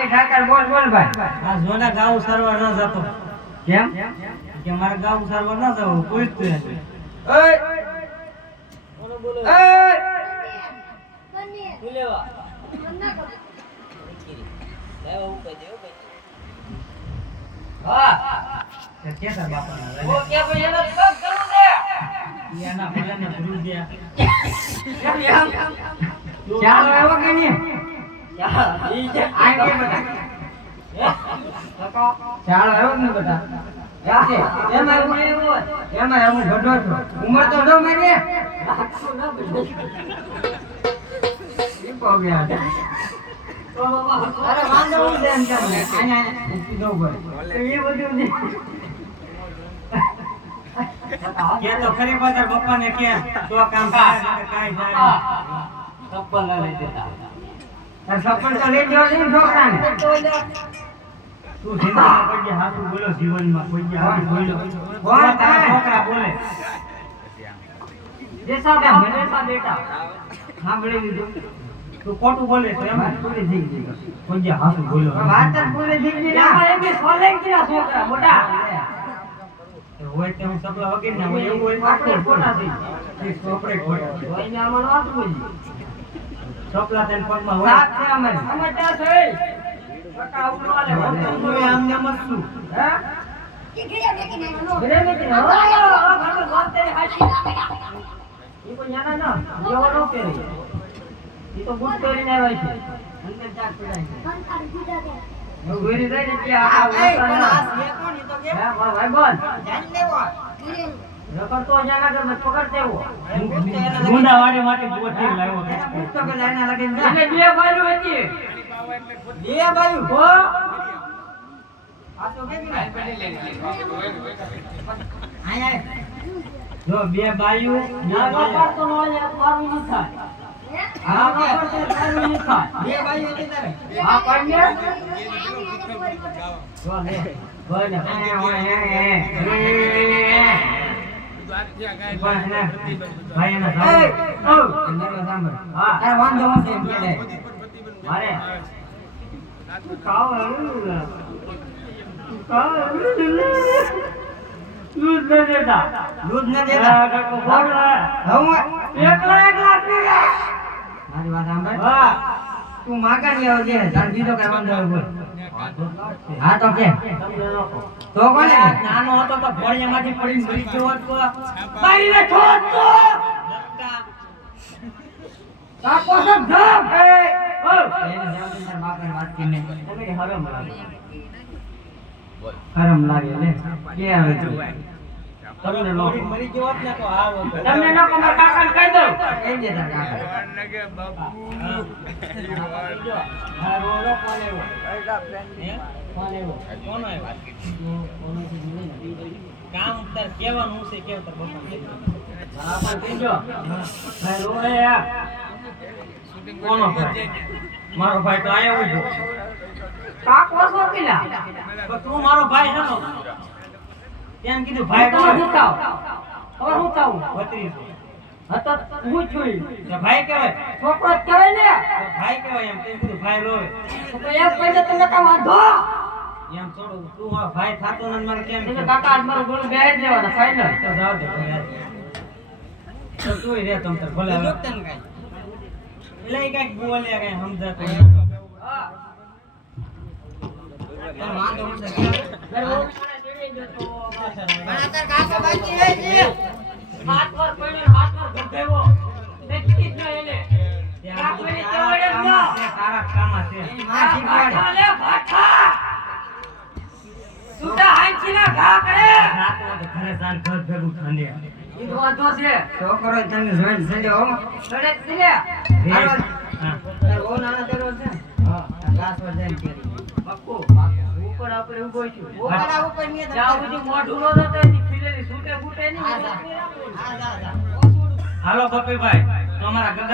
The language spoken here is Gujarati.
ઠાકર બોલ ભાઈ. આ જોના ગાઉ સર્વર ન જતો. કેમ? કે મારે ગાઉ સર્વર ન જવું પૂછતું નથી. ઓય બોલો બોલો. ઓય લેવા લેવા ઉપર દેવો ભાઈ. હા કે કેતા બાપાના ઓ કે ભાઈ એનો કબ કરું દે એના ભલાને ભૂલ દે. ચાલો એવો કે નહીં ઈ જે આ કે બતા ચાલો એવો કે નહીં બતા એમાં હું ગઢો છું ઉંમર તો જો મારી અરે વાંધો નહીં એમ કે આયા સીધો ઉપર એ બધું નહીં કે તો ખરી બાદર બાપાને કે તો કામ થાય કાઈ જાય. ચપ્પલ લઈ દેતા ચપ્પલ તો લઈ જવા દે છોકરાને તું જિંદગીમાં કોઈ દી હાચું બોલો જીવનમાં કોઈ દી હાચું બોલો. તારા છોકરા બોલે જેસા બેટા સાંભળી લીધું તું ખોટું બોલે તો એમ પૂરી થઈ ગઈ કોઈ દી હાચું બોલો. વાત જ પૂરી થઈ ગઈ ના એમ સોલેન્દ્રી છોકરા મોટા હોય તે હું સપલા વગર ના હોય એવું હોય આપણે ખોટા થઈ એ ચોપડે ખોટા હોય ને આમાં વાત બોલી સપલા તેન પગમાં હોય સાત છે અમારી સમજતા છે બકા ઉડો આલે હું આમ ને મત છું. હે ઘરે મેકી ના ઘરે વાત તેરી હાચી ઈ કોઈ યાના ના જેવો નો પહેરી ઈ તો બૂટ પહેરીને આવ્યા છે અંદર ચાક પડાય હું ઘરે જઈને કે આ પણ આ છે કોણ ઈ તો કે હે ભાઈ બોલ જાન લેવો નકર તો જાના કે મત પકડ દેવો ગુંડાવાડી માટે ગોઠી લાવ્યો બૂટ તો કે લાઈના લગીને એટલે બે બાજુ હતી બે બાજુ હો આ તો કે આયા જો બે બાયુ ના પાડતો નો યાર મારું નહીં થાય હા પાડતો મારું નહીં થાય બે બાજુ હતી તારે હા પાડને જો લે બોલ ને ભાઈ એના તારે વાંધો હશે એમ કે મારે દૂધ ન દેતા દૂધ ન દેતા બોલ હું એકલા પીવે. મારી વાત સાંભળ હા તું માગા ની આવજે તાર બીજો કઈ વાંધો હોય બોલ હા તો કે તો કોને કે? નાનો હતો તો ઘોડિયામાંથી પડીને મરી ગયો હોત તો બાઈને છોડ તો કાકો સબ ધમ એ ઓ એને જાવ તાર બાપને વાત કરીને તમે હરમ લાગે હરમ લાગે લે કે આવે તું તમને નો મરી ગયો હોત ને તો આવો તમને નો કમર કાકાને કહી દઉં કહી દે તાર કાકા હા રોલો કોને એવો હે કોને એવો કોનો એ વાત કામ તાર કેવાનું છે કેવ તાર બાપા હા પણ કીજો ભાઈ રોલે યાર કોનો ભાઈ મારો ભાઈ તો આયો જ કાકો સો કિલા પણ તું મારો ભાઈ છે નો કેમ કીધું ભાઈ તો હું થાવ હવે હું થાવ બત્રીસ હતો હું છું તો ભાઈ કહેવાય છોકરો જ કહેવાય ને તો ભાઈ કહેવાય એમ તેમ કીધું ભાઈ રોવે તો એક પૈસા તમે કા વાંધો એમ થોડું તું મારો ભાઈ થાતો ને મને કેમ એટલે કાકા આજ મારું ગોળ બેહી જ લેવાના ફાઇનલ તો જાવ દે ભાઈ તો તું રે તમ તાર ભલે હવે એટલે ઈ કાંઈક બોલે કાંઈ સમજાતું નથી. વાંધો હાથ વાર પડ્યો હાથ વાર ગભેવો નક્કી જ ન એને કાકડી ચવડે જ ન તારા કામમાં છે ભાઠા લે ભાઠા સુતા હાંચીના ઘા કરે રાતના તો ઘરે જાન ઘર ભેગું ઠંડે ઈ તો વાંધો છે છોકરો તને જોઈન સંડે હો સડે જ લે હા તાર ઓ નાના તેરો છે હા ગ્લાસ પર જઈને કેરી પક્કો ઉપર આપણે ઉભો છું ઉપર ઉપર ની જાવ બધું મોઢું નો જતો ની ફિલેરી છૂટે ફૂટે ની હાલો પપ્પીભાઈ તમારા ગગા